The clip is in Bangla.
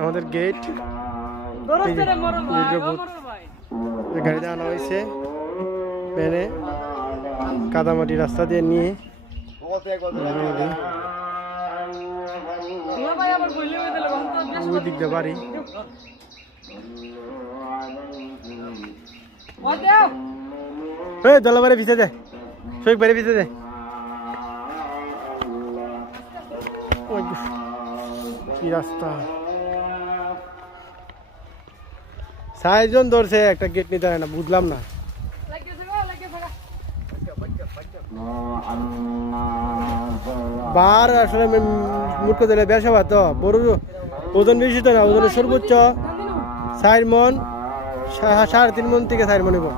আমাদের গেট গাড়িতে আনা হয়েছে মেনে কাদামাটি রাস্তা দিয়ে নিয়ে ওই দিক দিয়ে বাড়ি দলাবারে ভিজে যায় শোক বাড়ি ভিজে যায় কি রাস্তা 6 জন ধরছে একটা গেট নিতে হয় না বুঝলাম না বার আসলে মুটকো দিলে বেশ হবা তো বড় ওজন বেশি তো না ওজনের সর্বোচ্চ 4 মন 3.5 মন থেকে 4 মন হইব